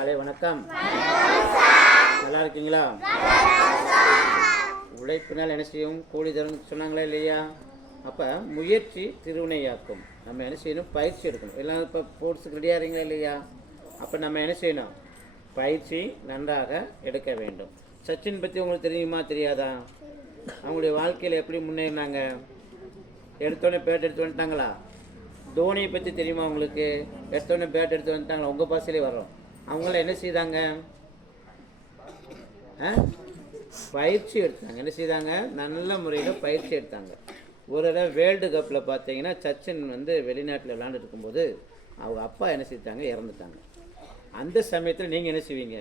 காலை வணக்கம். நல்லா இருக்கீங்களா? உழைப்பினால் என்ன செய்யும்? கூலி தரும் சொன்னாங்களா இல்லையா? அப்போ முயற்சி திருவினையாக்கும். நம்ம என்ன செய்யணும்? பயிற்சி எடுக்கணும். எல்லாம் இப்போ ஸ்போர்ட்ஸுக்கு ரெடியாக இருக்கீங்களா இல்லையா? அப்போ நம்ம என்ன செய்யணும்? பயிற்சி நன்றாக எடுக்க வேண்டும். சச்சின் பற்றி உங்களுக்கு தெரியுமா தெரியாதா? அவங்களுடைய வாழ்க்கையில் எப்படி முன்னேறினாங்க? எடுத்தோடனே பேட் எடுத்து வந்துட்டாங்களா? தோனியை பற்றி தெரியுமா உங்களுக்கு? எடுத்தோடனே பேட் எடுத்து வந்துட்டாங்களா? உங்கள் பாசையிலே வர்றோம். அவங்கள என்ன செய்தாங்க? ஆ? பயிற்சி எடுத்தாங்க. என்ன செய்தாங்க? நல்ல முறையில் பயிற்சி எடுத்தாங்க. ஒரு தடவை வேர்ல்டு கப்பில் பார்த்தீங்கன்னா சச்சின் வந்து வெளிநாட்டில் விளாண்டு இருக்கும்போது அவங்க அப்பா என்ன செய்தாங்க இறந்துட்டாங்க. அந்த சமயத்தில் நீங்கள் என்ன செய்வீங்க?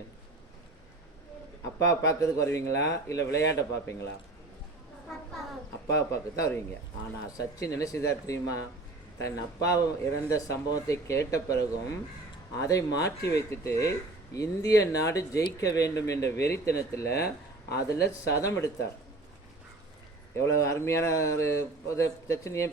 அப்பா பார்க்கறதுக்கு வருவீங்களா? இல்லை விளையாட்டை பார்ப்பீங்களா? அப்பாவை பார்க்க தான் வருவீங்க. ஆனால் சச்சின் என்ன செய்தார் தெரியுமா? தன் அப்பாவை இறந்த சம்பவத்தை கேட்ட பிறகும் அதை மாற்றி வைத்துட்டு இந்திய நாடு ஜெயிக்க வேண்டும் என்ற வெறித்தனத்தில் அதில் சதம் எடுத்தார். எவ்வளோ அருமையான ஒரு ஒரு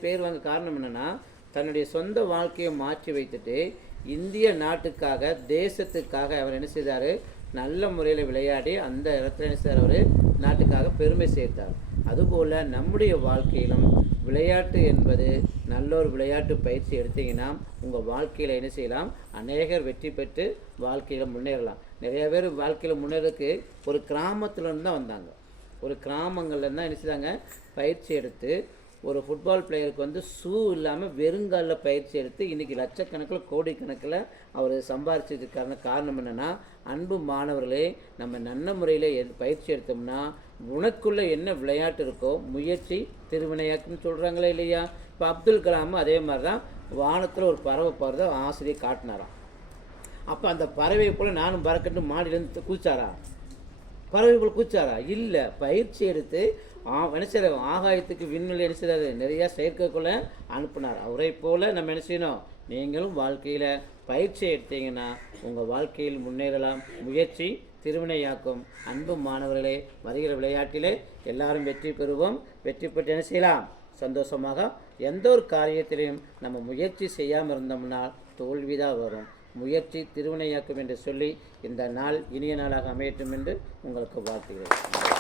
பேர் வாங்க காரணம் என்னென்னா தன்னுடைய சொந்த வாழ்க்கையை மாற்றி வைத்துட்டு இந்திய நாட்டுக்காக தேசத்துக்காக அவர் என்ன செய்தார்? நல்ல முறையில் விளையாடி அந்த இடத்துல என்ன செய்தார் அவர்? நாட்டுக்காக பெருமை சேர்த்தார். அதுபோல் நம்முடைய வாழ்க்கையிலும் விளையாட்டு என்பது நல்ல ஒரு விளையாட்டு பயிற்சி எடுத்தீங்கன்னா உங்கள் வாழ்க்கையில் என்ன செய்யலாம்? அநேகர் வெற்றி பெற்று வாழ்க்கையில் முன்னேறலாம். நிறைய பேர் வாழ்க்கையில் முன்னேறதுக்கு ஒரு கிராமத்துலேருந்து தான் வந்தாங்க. ஒரு கிராமங்கள்லேருந்து தான் என்ன செய்தாங்க? பயிற்சி எடுத்து ஒரு ஃபுட்பால் பிளேயருக்கு வந்து ஷூ இல்லாமல் வெறுங்காலில் பயிற்சி எடுத்து இன்றைக்கி லட்சக்கணக்கில் கோடிக்கணக்கில் அவர் சம்பாரிச்சதுக்கான காரணம் என்னென்னா அன்பு மாணவர்களே நம்ம நல்ல முறையில் பயிற்சி எடுத்தோம்னா உனக்குள்ளே என்ன விளையாட்டு இருக்கோ முயற்சி திருவினையாக்குன்னு சொல்கிறாங்களே இல்லையா? இப்போ அப்துல் கலாமும் அதே மாதிரி தான் வானத்தில் ஒரு பறவை போகிறத ஆசிரியர் காட்டினாராம். அப்போ அந்த பறவை போல் நானும் பறக்கட்டும் மாடியிலேருந்து குதிச்சாரா பறவைகள் கூச்சாரா இல்லை. பயிற்சி எடுத்து ஆ என்ன ஆகாயத்துக்கு விண்வெளி என்ன செய்றாரு? நிறையா செயற்கைக்குள்ள அனுப்புனார். அவரை போல் நம்ம என்ன செய்யணும்? நீங்களும் வாழ்க்கையில் பயிற்சி எடுத்தீங்கன்னா உங்கள் வாழ்க்கையில் முன்னேறலாம். முயற்சி திருவினையாக்கும். அன்பு மாணவர்களே வருகிற விளையாட்டிலே எல்லாரும் வெற்றி பெறுவோம். வெற்றி பெற்று என்ன செய்யலாம்? சந்தோஷமாக எந்த ஒரு காரியத்திலையும் நம்ம முயற்சி செய்யாமல் இருந்தோம்னா தோல்விதான் வரும். முயற்சி திருவினையாக்கும் என்று சொல்லி இந்த நாள் இனிய நாளாக அமையட்டும் என்று உங்களுக்கு வாழ்த்துகிறேன்.